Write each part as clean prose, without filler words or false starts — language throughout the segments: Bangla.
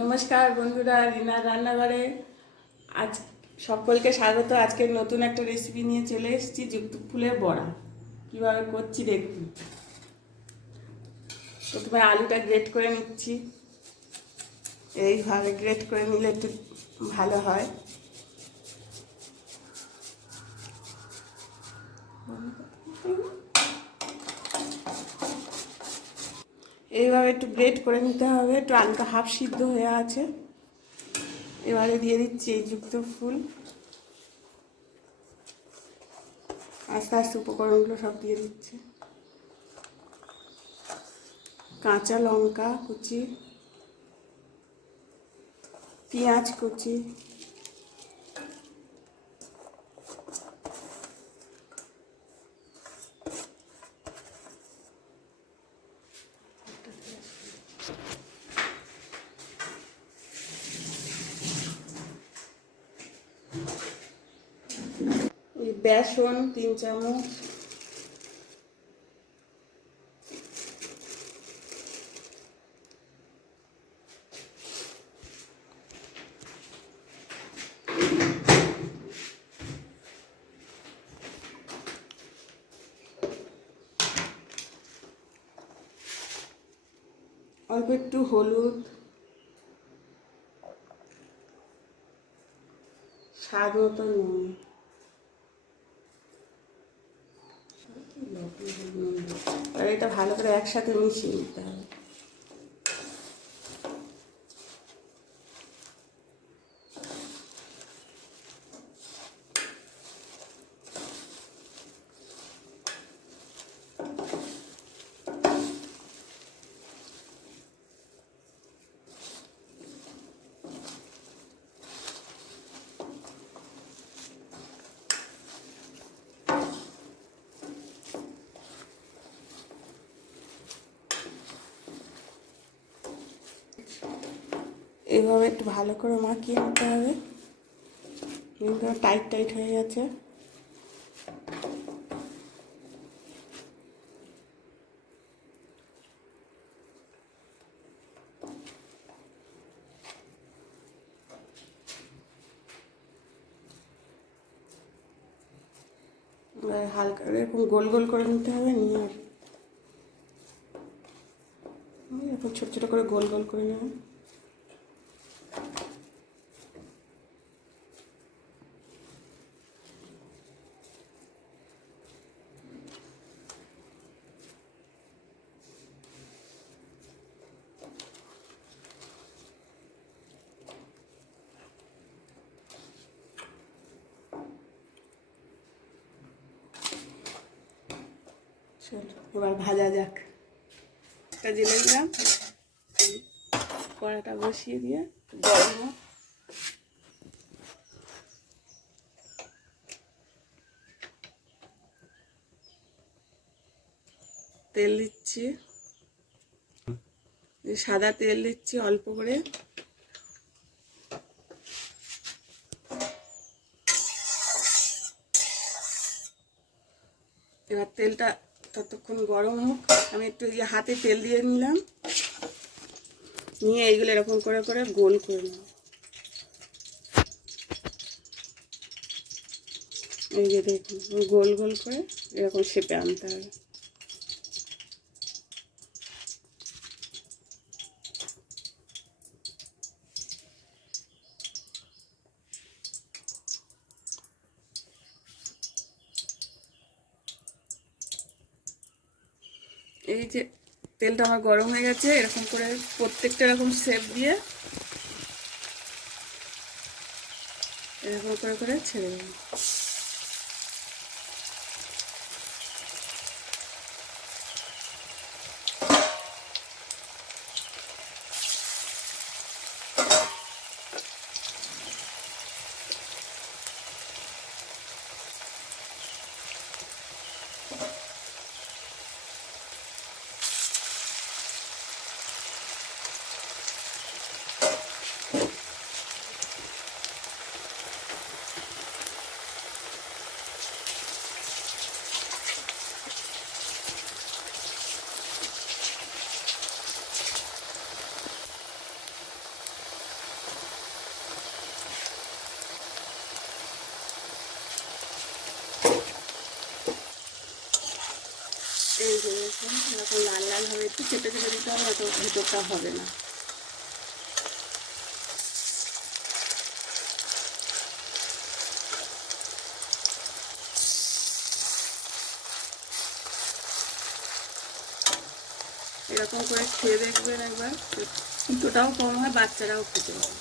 নমস্কার বন্ধুরা, রিনার রান্নাঘরে আজ সকলকে স্বাগত। আজকে নতুন একটা রেসিপি নিয়ে চলে এসেছি, যুক্ত ফুলের বড়া। কীভাবে করছি দেখুন। প্রথমে আলুটা গ্রেট করে নিচ্ছি। এইভাবে গ্রেট করে নিলে একটু ভালো হয়। এইভাবে একটু গ্রেট করে নিতে হবে। একটু আলুটা হাফ সিদ্ধ হয়ে আছে। এবারে দিয়ে দিচ্ছি এই যুক্ত ফুল। আস্তে আস্তে উপকরণগুলো সব দিয়ে দিচ্ছে। কাঁচা লঙ্কা কুচি, পেঁয়াজ কুচি, বেসন 3 চামচ, অল্প একটু হলুদ, স্বাদ মতো নুন, আর এটা ভালো করে একসাথে মিশিয়ে নিতে হবে। এইভাবে একটু ভালো করে মাখিয়ে নিতে হবে। কিন্তু টাইট টাইট হয়ে গেছে। হালকা এরকম গোল গোল করে নিতে হবে। নিয়ে এরকম ছোটো ছোটো করে গোল গোল করে নেবে। চলো এবার ভাজা যাক। একটা জেলে দিলাম, কড়াটা বসিয়ে দিয়ে গরম হোক। তেল দিচ্ছি, সাদা তেল দিচ্ছি অল্প করে। এবার তেলটা ততক্ষণ গরম হোক। আমি একটু হাতে তেল দিয়ে নিলাম, নিয়ে এইগুলো এরকম করে করে গোল করে নেব। এই যে দেখুন, গোল গোল করে এরকম শেপে আনতে হবে। এই যে তেলটা আমার গরম হয়ে গেছে। এরকম করে প্রত্যেকটা এরকম শেপ দিয়ে এরকম করে করে ছেড়ে দেব। এরকম লাল লাল হবে, একটু চেপে চেপে দিতে হবে, এত ভিতরটা হবে না। এরকম করে খেয়ে দেখবেন একবার, দুটোটাও কম হয়, বাচ্চারাও খেতে পারে।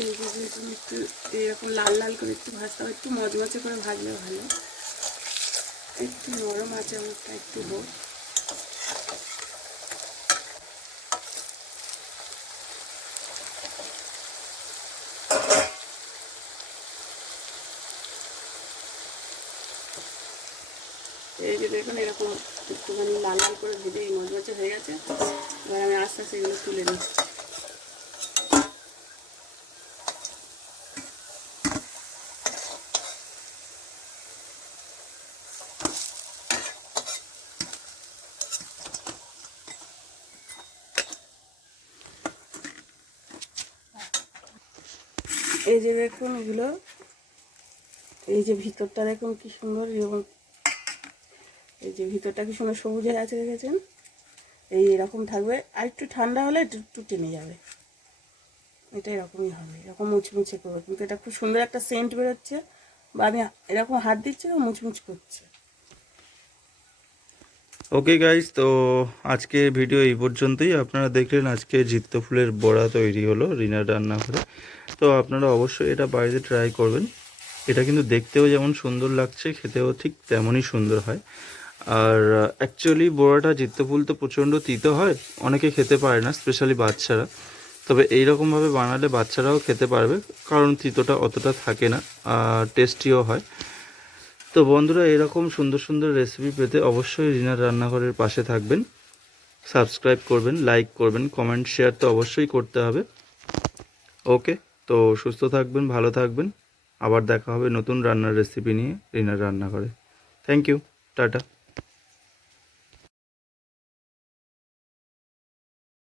এই যে একটু এরকম লাল লাল করে একটু ভাজতে হবে, একটু মচমচে করে ভাজলে ভালো। একটু নরম আছে আমারটা, একটু হোক। এই যে দেখুন এরকম একটুখানি লাল লাল করে ভেজে এই মচমচে হয়ে গেছে। এবার আমি আস্তে আস্তে এগুলো তুলে নিচ্ছি। এই যে দেখুন এগুলো, এই যে ভিতরটা দেখুন কি সুন্দর, এবং এই যে ভিতরটা কি সুন্দর সবুজ হয়ে আছে, দেখেছেন? এই এরকম থাকবে, আর একটু ঠান্ডা হলে একটু টেনে যাবে। এটা এরকমই হবে, এরকম মুচমুচে করবে, কিন্তু এটা খুব সুন্দর একটা সেন্ট বেরোচ্ছে, বা আমি এরকম হাত দিচ্ছি না, মুচমুচ করছে। ওকে গাইস, তো আজকে ভিডিও এই পর্যন্তই। আপনারা দেখলেন আজকে জিত্ত ফুলের বড়া তৈরি হলো রিনার রান্নাঘরে। তো আপনারা অবশ্যই এটা বাড়িতে ট্রাই করবেন। এটা কিন্তু দেখতেও যেমন সুন্দর লাগছে, খেতেও ঠিক তেমনই সুন্দর হয়। আর অ্যাকচুয়ালি বড়াটা জিত্ত ফুল তো প্রচণ্ড তিতো হয়, অনেকে খেতে পারে না, স্পেশালি বাচ্চারা। তবে এইরকমভাবে বানালে বাচ্চারাও খেতে পারবে, কারণ তিতোটা অতটা থাকে না, আর টেস্টিও হয়। তো বন্ধুরা, এরকম সুন্দর সুন্দর রেসিপি পেতে অবশ্যই রিনার রান্নাঘরের পাশে থাকবেন, সাবস্ক্রাইব করবেন, লাইক করবেন, কমেন্ট শেয়ার তো অবশ্যই করতে হবে। ওকে, তো সুস্থ থাকবেন, ভালো থাকবেন। আবার দেখা হবে নতুন রান্নার রেসিপি নিয়ে রিনার রান্নাঘরে। Thank you, tata.